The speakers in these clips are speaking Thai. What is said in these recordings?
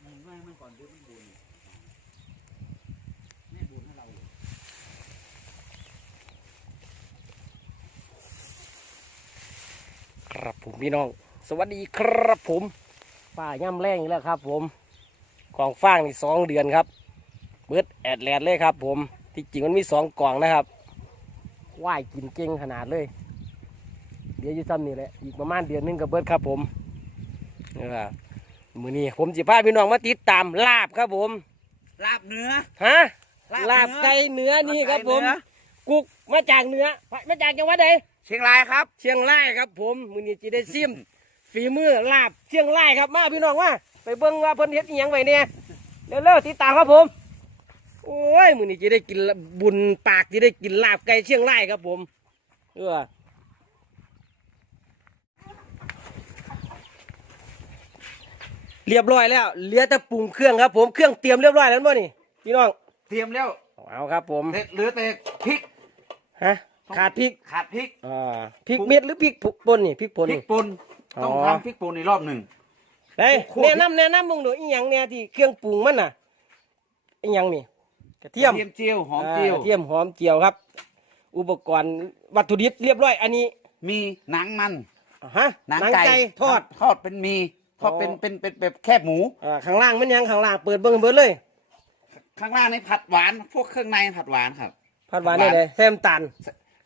หมุนมามันก่อนดูมันบุญแม่บุญให้เราอยู่ครับผมพี่น้อง สวัสดีครับผมป้าย่ำแรงอีกแล้วครับ ผมกล่องฟางนี่สองเดือนครับเบิดแอดแลนเลยครับผมที่จริงมันมีสองกล่องนะครับว่ายกินเก่งขนาดเลย เดี๋ยวจะซ้ำนี่แหละอีกประมาณเดือนนึงกับเบิดครับผมเออ มือนี้ผมจะพาพี่น้องมาติดตามลาบครับผม ลาบเนื้อ ฮะลาลาบบเนื้อไก่เนื้อนี่ครับผม ลาบไก่เนื้อ กุกมาจากเหนือมาจากจังหวัดใดเชียงรายครับ เชียงรายครับผมมือนี้จะได้ซิมฝีมือลาบเชียงรายครับมาพี่น้องว่าไปเบิ่งว่าเพิ่นเฮ็ดอีหยังไว้เนี่ยเร็วๆติดตามครับผม โอ้ยมือนี้จะได้กินละบุญปากจะได้กินลาบไก่เชียงรายครับผมเออ เรียบร้อยแล้วเหลือแต่ปรุงเครื่องครับ ผมเครื่องเตรียมเรียบร้อยแล้วบ่นี่พี่น้องเตรียมแล้วเอาครับ ผมเหลือเหลือแต่พริกฮะขาดพริกขาดพริกอ่าพริกเม็ดหรือพริกป่นนี่พริกป่นพรินี่ กป่นต้องอ๋อทำพริกป่นในรอบหนึ่ง เฮ้ยคั่วแนะนำแนะนำมึงหนูอีหยังเนี่ยที่เครื่องปรุงมันน่ะอีหยังนี่กระเทียมกระเทียมเจียวหอมเจียวากระเทียมหอมเจียวครับ อุปกรณ์วัตถุดิบเรียบร้อยอันนี้มีหนังมันฮะหนังไก่ทอดทอดเป็นมี ทอดเป็นอ๋อเป็นเป็นแบบแคบหมู อ่าข้างล่างมันยังข้างล่างเปิดเบิ้งเบิดเลยข้างล่างนี่ผัดหวาน พวกเครื่องในผัดหวานครับ ผัดหวานนี่เลยแซมตัน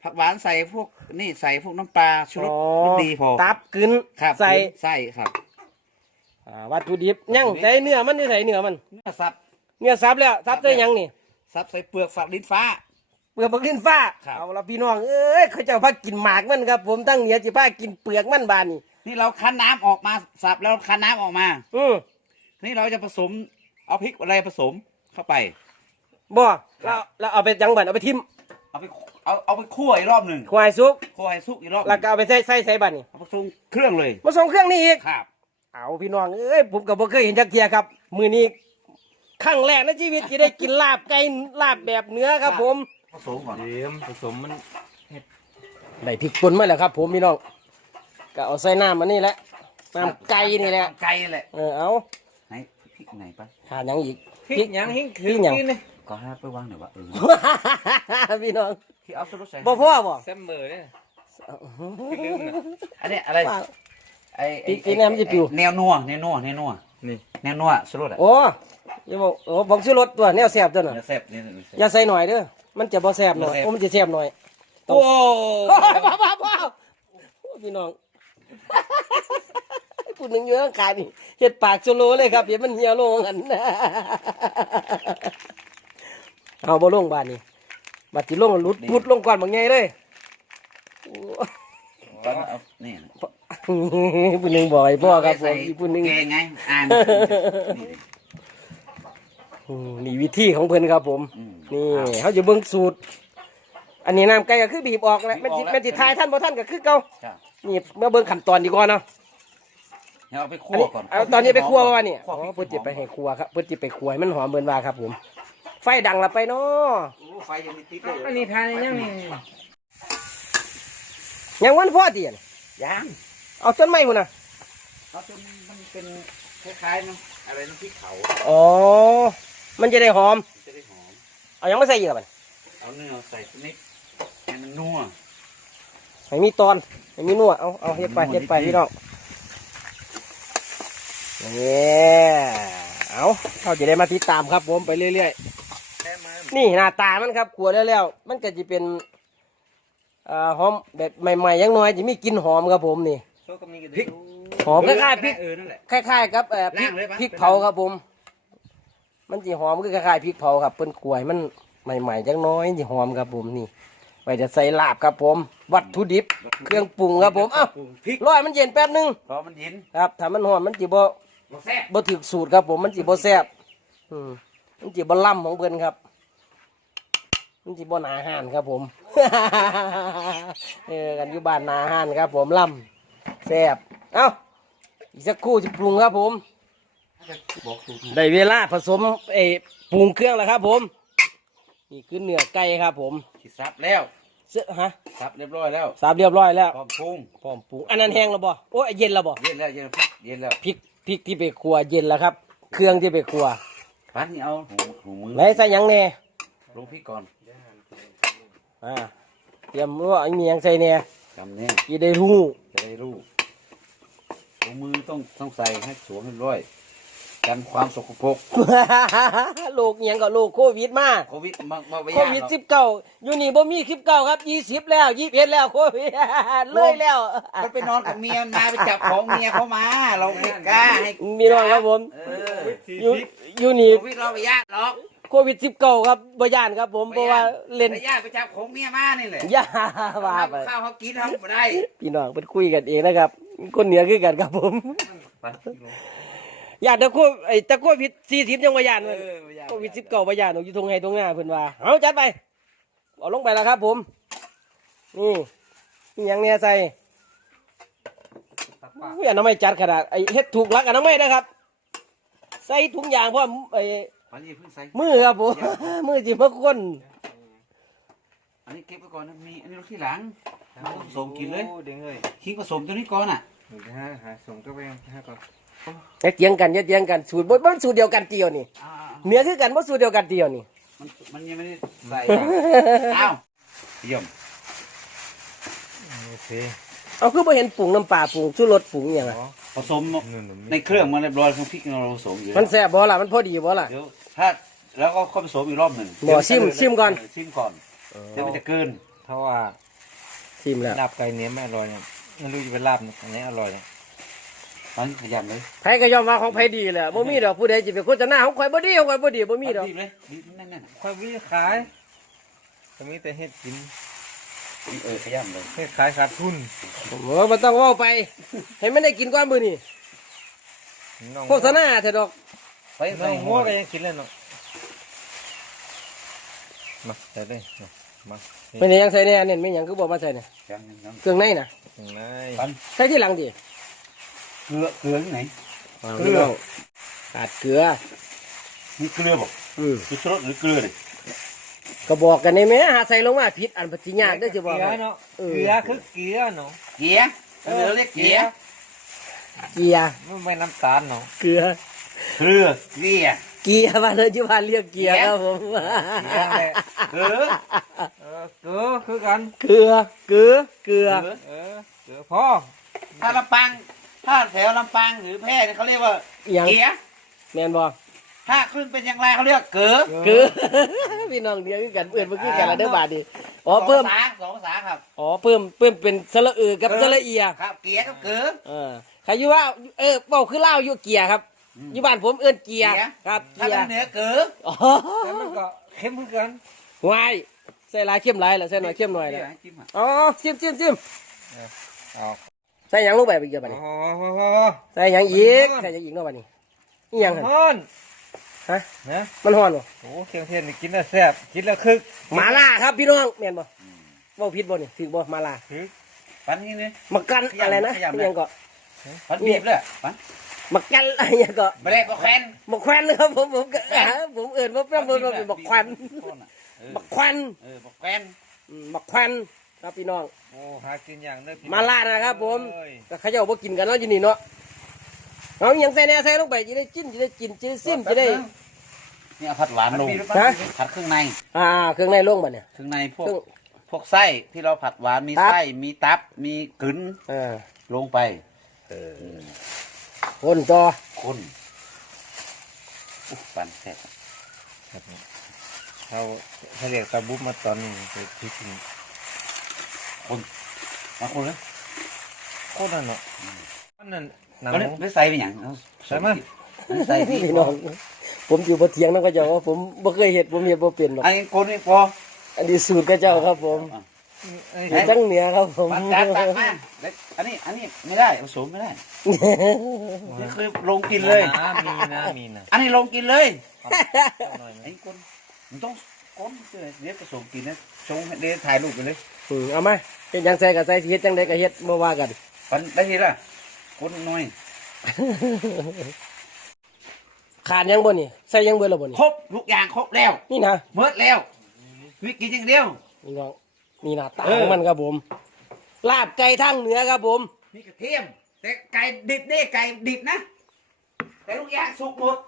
ผัดหวานใส่พวกนี่ใส่พวกน้ำปลาชูรสอ๋อรสดีพอตับกึนครับใส่ใส่ครับอ่าวัตถุดิบยังใส่เนื้อมันนี่ใส่เนื้อมันเนื้อสับเนื้อสับแล้วสับใส่หยังนี่สับใส่เปลือกฝักลิ้นฟ้าเปลือกบักลิ้นฟ้าครับเอาละพี่น้องเอ้ยเขาเจะพากินหมากมันครับ ผมตั้งเหนียจิพากินเปลือกมันบานนี่ นี่เราคั้นน้ำออกมาสับแล้วคั้นน้ำออกมาอือนี่เราจะผสมเอาพริกอะไรผสมเข้าไป บ่เราเราเอาไปจังบันเอาไปทิมเอาไปเอาเอาไปคั่วอีกรอบหนึ่งควายซุปคั่วให้สุกอีกรอบหแล้วนึ่งก็เอาไปใส่ใส่ใส่บันนี่เอาผสมเครื่องเลยมาส่งเครื่องนี้อีก ครับ เอาพี่น้องเอ้ยผมก็บ่เคยเห็นจักเทียครับ มือนี้ครั้งแรกในชีวิตที่ได้กินลาบไก่ลาบแบบเนื้อครับผม ผสมก่อน เดี๋ยวผสมมัน ได้พริกป่นมาแล้วครับผมพี่น้อง ก็เอาใส่น้ำอันนี้แหละน้ำไก่นี่แหละไก่แหละเออเอาไหนพริกไหนปะหาหยังอีกพริกหยังหิ้งพริกหยังกินเลยก็ให้ไปวางหน่อยว่าเออพี่น้องที่เอาสรุปใส่บ่พ่อบ่เสมอเนี่ยพริกลืมนะอันเนี้ยอะไรไอ้ไอ้พริกพริกแหนมจะปิวแนวนัวแนวนัวแนวนัวนี่แนวนัวสรุปอะโอ้อย่าบอกโอ้บอกชื่อรสตัวแนวแซ่บตัวน่ะเนื้อแซ่บนี่นี่อย่าใส่หน่อยเด้อมันจะบ่แซ่บหน่อยบ่แซ่บโอ้มันจะแซ่บหน่อยโอ้โอ้ยพ่อพ่อพ่อโอ้ยพี่น้อง พูดหนึ่งเยอะกายนี่เห็ดปากโซโลเลยครับเดี๋ยวมันเหี่ยวลงกันเอาบ่ลงบานนี่บัดที่ลงลุดพุดลงก่อนบางไงเลยโอ้ตอนเอานี่นะพูดหนึ่งบอกไอ้พ่อครับผใส่มอีกพูดหนึ่งแกงไงอ่านนี่ดิอืมนี่วิธีของเพิ่นครับผมอืมนี่เขาจะเบิ่งสูตร อันนี้น้ำไก่ก็คือบีบออกแหละแม่นจิบีบออกแล้วแม่นจิทายท่านบ่ท่านก็คือเก่าจ้ะ นี่เมื่อเบิ่งขั้นตอนดีกว่าเนาะเดี๋ยวเอาไปอัคั่นวนี้ก่อนเอาตอนนี้ไปครัวว่านี่คั่อ๋วอพริกเพิ่นจิไปให้หอมครัวครับเพิ่นจิไปครัวให้มันหอมเบิ่นว่าครับผม ไฟดังละไปเนาะโอ้ไฟยังไม่ติดเลยอันนี้ทานยังนี่ยังวันพ่อตีนยังเอาต้นไม้พุ่นน่ะเอาจนมันเป็นคล้ายๆมันอะไรน้ำพริกเผาอ๋อมันจะได้หอมมันจะได้หอมเอายังไม่ใส่อีกอะบัดเอาเนื้อใส่นิดให้มันนัว ให้มีตอนให้มีนัวเอาเอาเฮ็ดไปนัวเฮ็ดไปนิดๆพี่น้องนี่เอาเขาจะได้มาติดตามครับ ผมไปเรื่อยๆแค่มานี่หน้าตามันครับขัวแล้วๆมันก็จะเป็นเอ่อหอมแบบใหม่ๆอยังน้อยจะมีกลิ่นหอมครับผมนี่โชคกับนี่กันพริกหอมคล้ายๆพริกเออนั่นแหละคล้ายๆกับเอ่อพริกล่างเลยปะพริกเผาครับผม มันจะหอมคือคล้ายๆพริกเผาครับเปิ้นกล้วยมันใหม่ๆจังน้อยจะหอมครับผมนี่ ไว้จะใส่ลาบครับผม วัตถุดิบ เครื่องปรุงครับผมอ้าวพริกร้อยมันเย็นแป๊บนึงพอมันเย็นครับถ้ามันหอมมันจะบ่บ่แซ่บบ่ถึกสูตรครับผมมันจะบ่แซ่บอืมมันจะบ่ล่ำของเพิ่นครับ มันจะบ่หนาหานครับผมเออกันอยู่บ้านหนาหานครับ ผมล่ำแซ่บเอ้าอีกสักครู่จะปรุงครับผมบอกสูตรได้เวลาผสมเออปรุงเครื่องแล้วครับผม นี่คือเนื้อไก่ครับผม ที่ซับแล้วเสื้อฮะซับเรียบร้อยแล้วสาบเรียบร้อยแล้วพร้อมปรุงพร้อมปรุงอันนั้นแห้งแล้วบ่โอ้ยเย็นแล้วบ่เย็นแล้วเย็นแล้วเย็นแล้วพริกพริกที่ไปครัวเย็นแล้วครับ เครื่องที่ไปครัวปันนี่เอาหูหูมือไหนใส่หยังแน่ลงพี่ก่อนอ่าเตรียมว่าอันนี้ยังใส่แน่กำเนี่ยยี่ได้รู้จะได้รู้ถุงมือต้องต้องใส่ให้สวมให้ร้อย กันความสกปรกโลกอิหยังก็โลกโควิดมาโควิดมามาไปโคยากวิดหรอกสิบเก้าอยู่นี่บ่มีสิบเก้าครับยี่สิบแล้วยี่สิบเอ็ดแล้วโควิดเลยแล้วมันไปนอนกับเมียมาไปจับของเมียเขามาเราไม่กล้าให้มีน้องครับผมเอออยู่อยู่นี่โควิดเราไปยากหรอกโควิดสิบเก้าครับบ่ย่านครับผมเพราะว่าเล่นไปยากไปจับของเมียมานี่แหละย่าว่าไปข้าวเขากินเขาไม่ได้พี่น้องเป็นคุยกันเองนะครับคนเหนือคือกันครับผม ไปย่านแต่โคไอ้แต่โควิดสี่สิบยังบ่ย่านเอมันอไปยากโควิดสิบเก้าบ่ย่านอยู่ตรงไหนตรงหน้าเพิ่นว่าเอาจัดไปเอาลงไปแล้วครับ ผมนี่นี่หยังเนี่ยใส่อุ้ยอันนั้นไม่จัดขนาดไอ้เฮ็ดถูกหลักอันนั้นไม่นะครับ ใส่ถุงยางเพราะไอ้ปันนี้เพิ่งใส่ มือครับผม มือจิมาคน อันนี้เก็บไว้ก่อนนะมีอันนี้เราที่หลังเราผสมกินเลย โอ้เด้งเลย คิงผสมตัวนี้ก่อนอะ เดี๋ยวหาหาส่งก็ไปหาก่อน อย่าเถียงกันอย่าเถียงกันสูตรบ่บ่มันสูตรเดียวกันเดียวนี่อ่าเหนือคือกันบ่สูตรเดียวกันเดียวนี่ มันมันยังไม่ได้ใส่อ้าวเยี่ยมโอเคเอาคือบ่เห็นปรุงน้ำปลาปรุงชูรสปรุงอหย่างอะอ๋อผสมนู่นๆในเครื่องมันเรียบร้อยของพริกเราผสมอยู่มันแซ่บบ่ล่ะมันพอดีบ่ล่ะ เดี๋ยวถ้าแล้วก็ค่อยผสมอีกรอบหนึ่งบ่ชิมชิมก่อนชิมก่อนเออเดี๋ยวมันจะเกิน ถ้าว่าชิมแล้วลาบไก่เนี้ยไม่อร่อยเนี่ยไม่รู้จะเป็นลาบอันไหนอร่อยเนี่ย มันขยันเลยไผก็ยอมว่าของไผดีแหละบ่มีดอกผู้ใดสิไปโฆษณาของข่อยบ่ดีของข่อยบ่ดีบ่มีดอกบีบเลยบีบแน่นๆน่ะค่อยวิขายก็มีแต่เฮ็ดกินเออขยันเลยเฮ็ดขายขาดทุนโอ้บ่ต้องเว้าไป ให้มันได้กินก่อนมื้อนี้น้องโฆษณาเถอะดอกไปน้ใส่องหัหัววเลก็ยยังกินเลยเนาะมาใส่เลยมามาเป็นหยังใส่แน่เน้นมีหยังคือบ่มาใส่เนี่ยยังยังยังเครื่องในน่ะถึงไหน ปันใส่ที่หลังดิ เกลือเกลือที่ไหนเกเกลืลืออขาดเกลือมีเกลือบอกอืมมีชูรสหรือเกลือดิก็บอกกันได้แหมหาใส่ลงมาผิดอันปฏิญาณได้อสิบอกเกลือให้ เนาะเออ เกลือคือเกลือเนาะเกี๊ยเกลือเรียกเกี๊ยเกียร์มันไม่น้ำตาลเนาะเกลือเกลือเกลียเกียร์มาเลยที่บ้านเรียกเกียร์ ครับผมเกลือแหละเกลือ เออเกลือคือกันเกลือเกลือเกลือเกลือเออเกลือพ่อถ้าลำปาง ถ้าแถวลำปางหรือแพร่เนี่ยเขาเรียกว่าอิหยัง เกี๊ยแม่นบ่ถ้าขึ้นเป็นอย่างไรเขาเรียกเกลือเกลือ พี่น้องเดียวคือกันเพื่อนเมื่อกี้กันละเด้อบาดนีอ๋อเพิ่มสองภาษาสองภาษาครับ อ๋อเพิ่มเพิ่มเป็นสระเอือกับสระเอียครับ เกี๊ยกับเกลือเออใครอยู่ว่าเออเว้าคือเล่าวอยู่เกียร์ครับอืมอยู่บ้านผมเอิ้นเกียร์เกียร์ ครับถ้าเกียเป็ร์นเหนือเกลืออ๋อแต่มันก็เข้มเหมือนกันวายใส่หลายเข้มหลายแล้วใส่หน่อยเข้มหน่อยแล้วให้จิ้มอะอ๋อจิ้มจิ้มจิ้ม เอา ใส่หยังลงไปอีกเดี๋ยวบัดนี้โอ้โหใส่หยังอีกใส่หยังอีกเนาะบัดนี้นี่ยังหั่นฮ้อนฮะนะมันฮ้อนบ่โอ้เชียงเทนนี่กินแล้วแซ่บกินแล้วคึกมาล่าครับพี่น้องแม่นบ่เว้าผิดบ่นี่ถูกบ่มาล่าคึกปันนี่นี่ มักกันอะไรนะขยำนะ อิหยังก็ปันบีบเลยปันมักกันอะไรอิหยังก็ไม่ได้ก็แคนบักแควนนะครับผมผมก็หาผมเอิ้นว่าแป๊บมันเป็นบักแควนเออบักแควนเออบักแคนอืมบักแควน ครับพี่น้อง โอ้หากินอย่างเด้อพี่มาล่านะครับผม เอ้ยแต่เขาเจ้าบ่กินกันเนาะอยู่นี่เนาะเอาอหยังใส่แหน่ใส่ลงไปจะได้จิ้นจะได้กินจะได้ซิมจะได้ นี่เอาผัดหวานลงฮะ ผัดเครื่องในอ่า เครื่องในลงบ่เนี่ย เครื่องในพวเคกรื่องพวกไส้ที่เราผัดหวานมีตับ ไส้มีตับมีกึ๋นเออลงไปคนต่อคนอุ๊ยปันแซ่บครับเขาเขาเรียกตาบุบมาตอนนี้ไปที่กิน คนมาคนเลยโคตรนั่นเนาะอันนั้นหนังก็เลยไม่ใส่ไปอย่างเอาใส่มาไม่ใส่ที่พี่น้องผมอยู่บ่เถียงนำเขาเจ้าว่าผมบ่เคยเฮ็ดผมเฮ็ดบ่เป็นหรอกอันนี้คนนี่พออันนี้สูตรเขาเจ้าครับ ผมเอ้ยเอ๊ะจังเหนือครับผมปันตักตักมาเล็กอันนี้อันนี้ไม่ได้ผสมไม่ได้นี่คือลงกินเลย นะมีนะมีนะอันนี้ลงกินเลยเอาหน่อยไหมไอ้คนมันต้องก้นเดี๋ยวผสมกินนะชงให้เดี๋ยวถ่ายรูปไปเลย อืมเอามาเฮ็ดหยังใส่ก็ใส่สิเฮ็ดจังได๋ก็เฮ็ดบ่ว่ากันปันได้ทีละคนน้อย ขาดหยังบ่นี่ใส่หยังเบิดแล้วบ่นี่ครบทุกอย่างครบแล้วนี่นะเมิดแล้ววิกินอย่างเดียว นี่น้องนี่หน้าตาเออ ของมันครับผม ลาบไก่ทางเหนือครับผม มีกระเทียม แต่ไก่ดิบนี่ไก่ดิบนะ แต่ทุกอย่างสุกหมด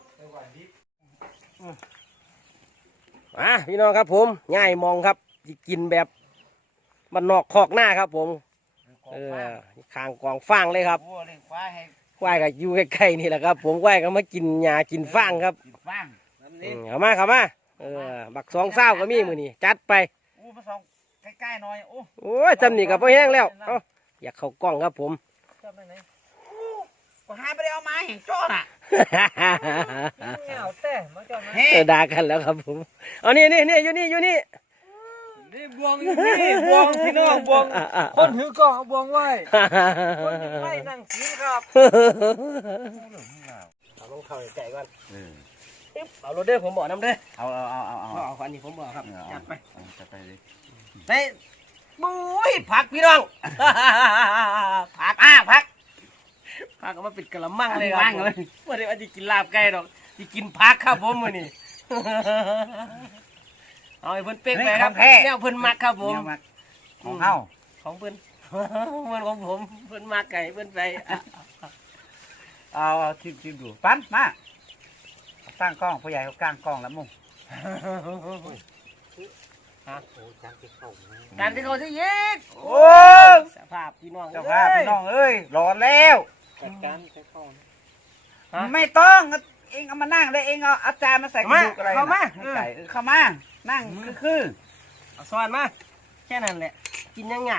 อะพี่น้องครับผมง่ายมองครับสิกินแบบ มันนอกคอกหน้าครับ ผม เออคางกองฟางเลยครับวัวเลี้ยงควายให้ควายก็อยู่ใกล้ๆนี่แหละครับ ผมควายก็มากินหญ้ากินฟางครับกินฟางนั่นอืนี่มเข้ามาเข้ามาเออบักสองเศร้าก็มีมือนี่จัดไปอู้มาส่องใกล้ๆหน่อยโอ้โอ้ยจำนี่กับพ่แห้งแล้วเอ้าอยากเข้ากล้องครับผมจับไปไหนก็หาไปได้เอามาเห็นจ้อน่ะเงาแต่มาจอดนะเฮ้เออด่ากันแล้วครับผมเอานี่นี่นี่อยู่นี่อยู่นี่ นี่บวงอยู่นี่บวงพี่น้องบวงคนถือกล่องเอาบวงไว้คนถือไว้นั่งกินครับเอาลงเข้าใจก่อนเอออึ๊บเอารถเด้อผมบอกน้ำเด้อเอาเอาเอาเอาเอาเอาเอาอันนี้ผมบอกครับเอาจัดไปเอาจัดไปเลยใส่บุ้ยผักพี่น้องผักอะผักผักก็มาปิดกระมังเลยครับมั่งเลยผมไม่ได้ว่าจะกินลาบไก่หรอกจะกินผักครับผมมื้อนี้ เอาไอ้เพิ่นเป๊กไปครับแนวเพิ่นมักครับผม เนี่ยมาของเฮาของเพิ่น เพิ่นของผมเพิ่นมักไก่เพิ่นไปเอาเอาชิมชิมดูปั้นมาตั้งกล้องผู้ใหญ่เขากางกล้องแล้วมุ่งการที่เขาที่ยิกโอ้สภาพพี่น้องเจ้าภาพพี่น้องเอ้ยร้อนแล้ว จัดการใช้ข้าวไม่ต้องเองเอามานั่งได้เองเอาอาจารย์มาใส่กระดูกอะไรเข้ามาไก่เออเข้ามา นั่งคือคือเอาซ้อนมาแค่นั้นแหละ กินยังไง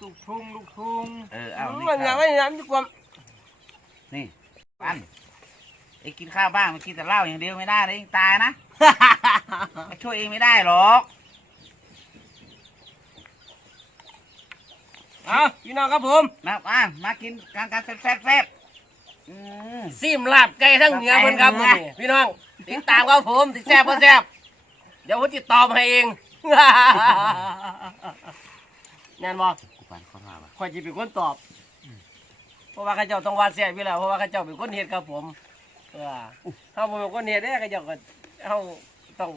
ลูกทุ่งลูกทุ่งเออเอามันนี่อย่างข้าวไม่น้ำดีกว่านี่ปั้นเองกินข้าวบ้างมันกินแต่เหล้าอย่างเดียวไม่ได้นะเองตายนะมาช่วยเองไม่ได้หรอกเอาพี่น้องครับผมมาอะมากินกันกันแซ่บแซ่บแซ่บอืมซิมลาบไก่ทั้งเหนือเพิ่นครับไก่มื้อเหนือนี้พี่น้องติดตามครับผมติดแซ่บบ่แซ่บ เดี๋ยวผมติดตอบให้เอง แน่นบ่กูปั้นเขาท่าป่ะข่อยสิเป็นคนตอบ เพราะว่าเขาเจ้าต้องวาดแซ่บอยู่แล้วเพราะว่าเขาเจ้าเป็นคนเฮ็ดครับผม เออเฮาบ่เป็นคนเฮ็ดเด้เขาเจ้าก็เฮาต้อง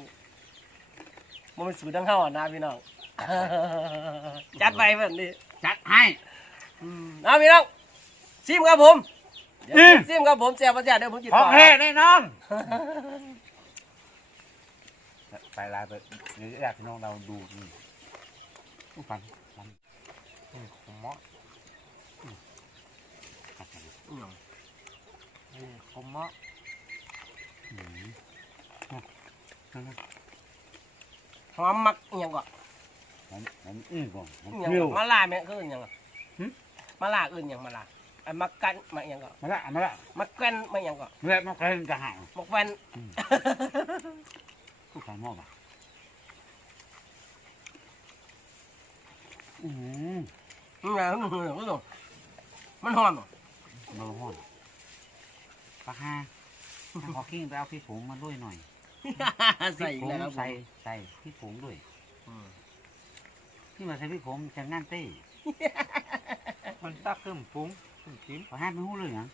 บ่เป็นสูตรทั้งเฮาอะนะพี่น้อง จัดไปแบบนี้จัดให้เอาพี่น้องซิมครับผมเดี๋ยวอืมซิมครับผมแซ่บบ่แซ่บเดี๋ยวผมจิตของต่อแท้แน่นอน ไปลายไปเดี๋ยวอยากให้น้องเราดูนี่กูปั้นปั้นผมเหมาะอืมนี่ผมเหมาะอืมหอมมักอหยังก่อนผมผมอืมก่อนผมอหยังเรียว ก่อนมาลาแม่คืออหยังอะหึมาลาอื่นอหยังมาลาไอ้มักกันมาอหยังก่อนมาละมาละมักแกนมาอหยังก่อนเลือดมันเคยจะห่าง มักแว่น กูขายหม้อป่ะอืมอืมอืมอืมอืมมันหอมเหรอมาห้อนปลาฮาถ้าขอกิ้งไปเอาพี่ผงมาด้วยหน่อยใส่อีกผงแล้วครับผใส่ใส่พี่ผงด้วยอืมที่มาใส่พี่ผงจะงานเต้มันตักขึ้นฟุ้งขึ้นกินปลาฮาไม่รู้เลยนะ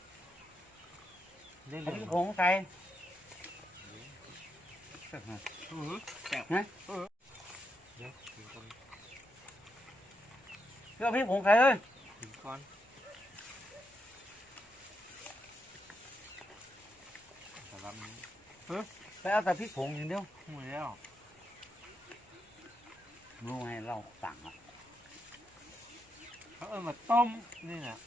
เรื่ใส่ยพี่ผงใส่ อืมๆเดี๋ยวกินก่อนเชื่อพี่ผงใส่เลยกินก่อนสำหรับนี้ไปเอาแต่พี่ผงอย่างเดียวหมดแล้วรู้ไงเราสั่งอะเขาเอามาต้มนี่นะ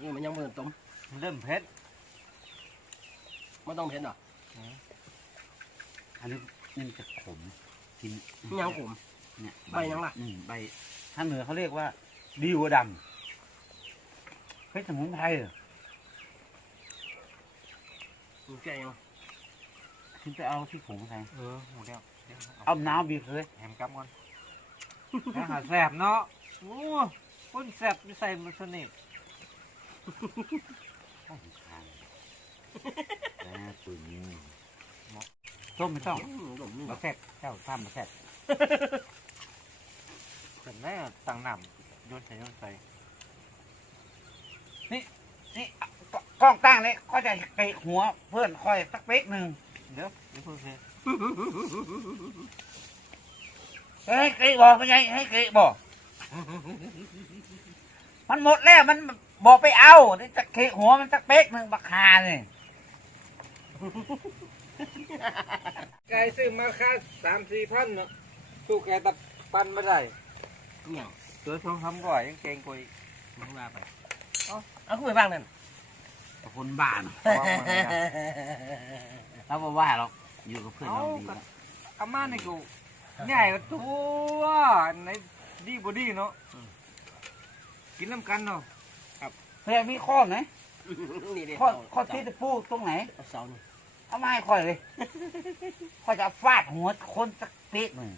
นี่มันยังเพิ่นต้มมันเริ่มเผ็ดไม่ต้องเผ็ดหรอ อันนี้นี่มันจะขมกินนี่ยังผมเนี่ยใบยังล่ะ อืมใบทางเหนือเขาเรียกว่าดีวัวดำเป็นสมุนไพรเหรอมันแก่ยังคุณไปเอาที่ผงใส่เออหมดแล้วเดี๋ยวเอาน้ำบีบเลยแฮมกลับก่อนอาหารแสบเนาะโอ้คนแสบไม่ใส่มันสนิทข้าวทานแล้วปืนยิง ต้มไม่ต้องอืมต้มนี่มาแซ่บเจ้าข้ามมาแซ่บแต่แม่ต่างหนำโยนใส่โยนใส่นี่กล้องตั้งนี่ก็จะเตะหัวเพื่อนคอยสักเป๊กหนึ่งเดี๋ยวเดี๋ยวเพิ่งเสร็จเฮ้ยเกะบอกเป็นไงให้เกะบอก มันหมดแล้วมันบอกไปเอาเดี๋ยวจะเคกหัวมันสักเป๊กหนึ่งบักคาเนี่ย ไก่ซื้อมาค่าสามสี่พันเนาะสู้ไก่ตับปันไม่ได้เนี่ยตัวสองสามร้อยยังเก่งกว่าอีกมึงว่าไปเอาเอาขึ้นไปบ้างนั่นคนบ้านวางมาเลยนะเราบอกว่าหรอกอยู่กับเพื่อนเราดีแล้วอาม่านี่กูใหญ่กว่าตัวในดีบอดี้เนาะกินน้ำกันเนาะเฮ้ยมีข้อไหนนี่ดิข้อข้อที่จะพูดตรงไหนเอาเสานี่ เอามาให้ค่อยเลยค่อยจะฟาดหัวคนสักเป๊กหนึ่ง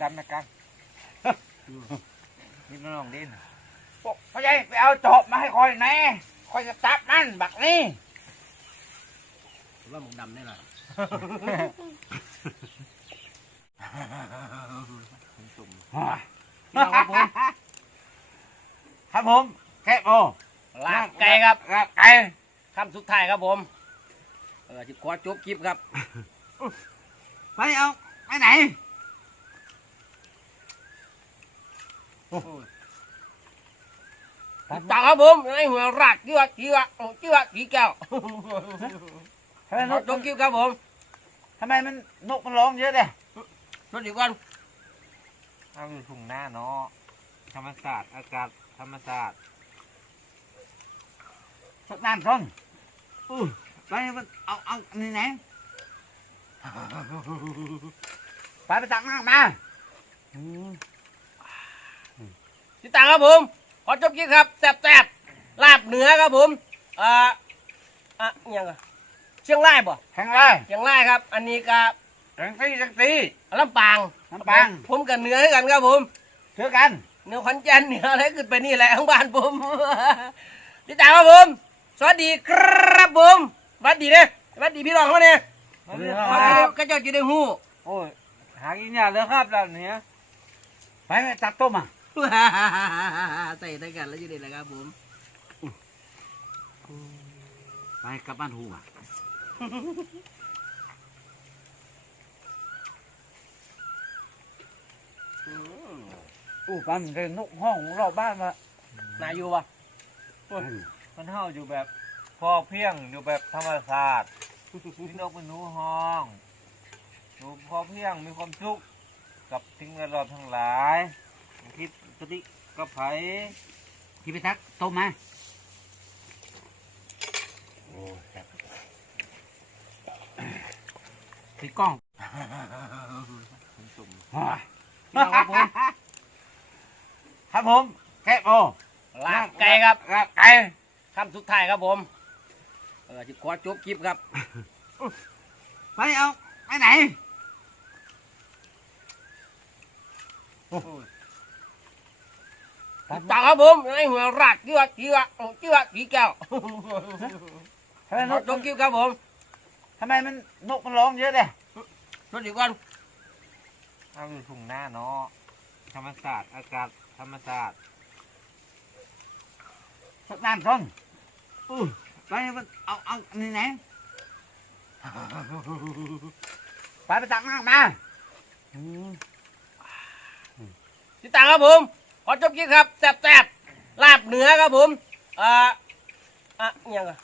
ดำนะกันนี่น้องดินบอกพ่อใหญ่ไปเอาจอบมาให้ค่อยแน่ค่อยจะจับนั่นบักนี่ว่าหมกดำได้หรอครับผมครับผมแค่โอ ลาบไก่ครับลาบไก่คำสุดท้ายครับผม เออจิขอจบคลิปครับ ไปเอาไปไหนต่างครับผมในหัวรากจีวะจีวะโอ้จีวะจีแก้วทำไมนขอกจบคลิปครับผมทำไมมันนกมันร้องเยอะเลยรถดีกว่าเอาอยู่ทุ่งหน้าเนาะธรรมศาสตร์อากาศธรรมศาสตร์ สักน้ำส้นอู้ไปมันเอาเอาอันนี้ไหนไปไปตักน้ำมาติดตามครับผม ขอจบคลิปครับแซ่บๆลาบเหนือครับผมเอ่ออะอิหยังอะเชียงรายบ่แข่งไรเชียงรายครับ อันนี้ก็แข่งตีแข่งตีลำปางน้ำปังผมกับเหนือให้กันครับผมเถือกันเหนือขอนแก่นเหนืออะไรขึ้นไปนี่แหละข้างบ้านผมติดตามครับผม สวัสดีครับผมสวัสดีเนี่ยสวัสดีพี่น้องเขาเนี่ยมาเลยคครัรับบก็เจ้าจะได้หู้โอ้ยหากินยากเลยครับแบบเนี้ยไปไปตักต้มอะใส่ด้วยกันแล้วอยู่ดีแหละครับผมไปกลับบ้านหูอะอู้ปันเป็นนกห้องรอบบ้านมานาอยู่ปะ มันเฮาอยู่แบบพอเพียงอยู่แบบธรรมศาสตร์พี่นกเป็นหนูห้องอยู่พอเพียงมีความสุขกับสิ่งแวดล้อมทั้งหลายคิดปฏิกับไผที่ไปตักต้มมาติดกล้องครับผมครับผมแค่โอลาบไก่ครับลาบไก่ คำสุดท้ายครับผม เออจิขอจบคลิปครับ ไปเอา ไปไหน ต่างครับผมในหัวรากจีวะจีวะโอ้จีวะจีแก้วทำไมนขอกจบคลิปครับผมทำไมมันนกมันร้องเยอะเลยรถดีกว่าเอาอยู่ทุ่งหน้าเนาะธรรมศาสตร์อากาศธรรมศาสตร์สักน้ำส้น อู้ไปมันเอาเอาอันนี้ไหนไปไปตักน้ำมาติดตามครับผมขอจบคลิปครับแซ่บๆลาบเหนือครับผมเอ่ออะอิหยังอะ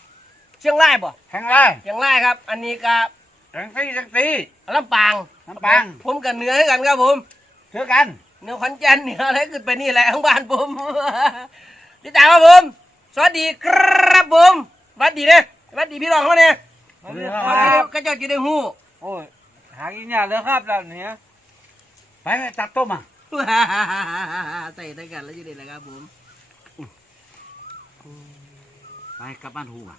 เชียงรายบ่แข่งไรเชียงรายครับ อันนี้ก็แข่งตีแข่งตีลำปางน้ำปังผมกับเหนือให้กันครับผมเถือกันเหนือขอนแก่นเหนืออะไรขึ้นไปนี่แหละข้างบ้านผมติดตามครับผม สวัสดีครับผมสวัสดีเนี่ยสวัสดีพี่น้องเขาเนี่ยมาเลยคครัรับบก็เจ้าจะได้หู้โอ้ยหากินยากเลยครับแบบเนี้ยไปไปตักต้มอะใส่ด้วยกันแล้วอยู่ดีแหละครับผมไปกลับบ้านหูอะ